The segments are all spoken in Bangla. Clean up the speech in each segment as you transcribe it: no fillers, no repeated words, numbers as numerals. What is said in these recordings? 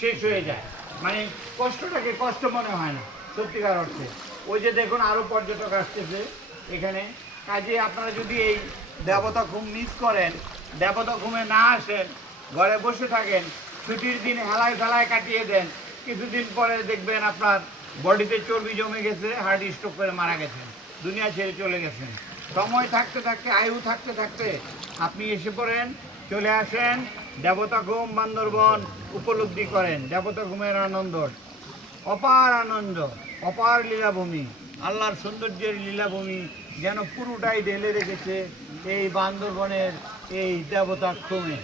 শেষ হয়ে যায়, মানে কষ্টটাকে কষ্ট মনে হয় না সত্যিকার অর্থে। ওই যে দেখুন আরও পর্যটক আসতেছে এখানে। কাজে আপনারা যদি এই দেবতা ঘুম মিস করেন, দেবতা ঘুমে না আসেন, ঘরে বসে থাকেন, ছুটির দিন হেলায় ফেলায় কাটিয়ে দেন, কিছুদিন পরে দেখবেন আপনার বডিতে চর্বি জমে গেছে, হার্ট স্ট্রোক করে মারা গেছেন, দুনিয়া ছেড়ে চলে গেছেন। সময় থাকতে থাকতে, আয়ু থাকতে থাকতে আপনি এসে পড়েন, চলে আসেন, দেবতা ঘুম বান্দরবন উপলব্ধি করেন। দেবতা ঘুমের আনন্দ, অপার আনন্দ, অপার লীলাভূমি, আল্লাহর সৌন্দর্যের লীলাভূমি যেন পুরোটাই ঢেলে রেখেছে এই বান্দরবনের এই দেবতা ঘুমে।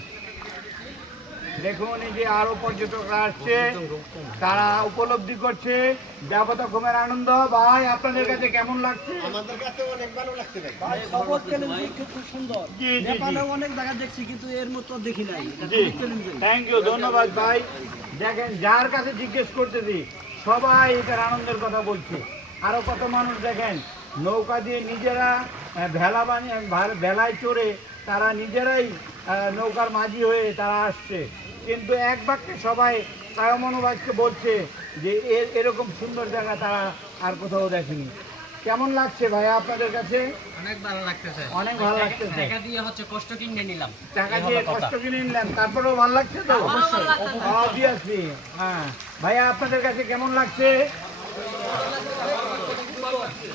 দেখুন এই যে আরো পর্যটকরা আসছে, তারা উপলব্ধি করছে দেবতা ঘুমের আনন্দ। ভাই আপনাদের কাছে কেমন লাগছে? আমাদের কাছে অনেক ভালো লাগছে ভাই। সবুজ চ্যালেঞ্জিং খুব সুন্দর। জি জি নেপালে অনেক জায়গা দেখছি কিন্তু এর মতো দেখি নাই। জি, থ্যাংক ইউ, ধন্যবাদ ভাই। দেখেন যার কাছে জিজ্ঞেস করতেছি সবাই এটার আনন্দের কথা বলছে। আরো কত মানুষ দেখেন নৌকা দিয়ে নিজেরা ভেলা বানিয়ে ভেলায় চড়ে তারা নিজেরাই নৌকার মাঝি হয়ে তারা আসছে, কিন্তু এক বাক্যে সবাই কায়মনোবাক্যে বলছে যে এরকম সুন্দর জায়গা তারা আর কোথাও দেখেনি। কেমন লাগছে ভাইয়া আপনাদের কাছে? অনেক ভালো লাগতেছে, অনেক ভালো লাগতেছে। টাকা দিয়ে কষ্ট কিনে নিলাম, টাকা দিয়ে কষ্ট কিনে নিলেন, তারপরেও ভালো লাগছে তো? অবভিয়াসলি। হ্যাঁ ভাইয়া আপনাদের কাছে কেমন লাগছে?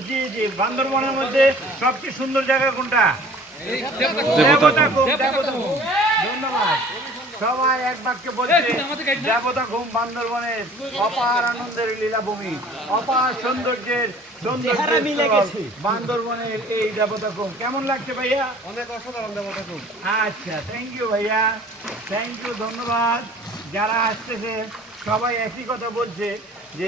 জি জি, বান্দরবনের মধ্যে সবচেয়ে সুন্দর জায়গা কোনটা? দেবতা ঘুম। দেবতা ঘুম, ধন্যবাদ। সবাই এক বাক্যে বলছে দেবতা ঘুম বান্দরবনের অপার আনন্দের লীলাভূমি, অপার সৌন্দর্যের বান্দরবনের এই দেবতা ঘুম। কেমন লাগছে ভাইয়া? অনেক অসাধারণ দেবতা খুব। আচ্ছা, থ্যাংক ইউ ভাইয়া, থ্যাংক ইউ, ধন্যবাদ। যারা আসতেছে সবাই একই কথা বলছে যে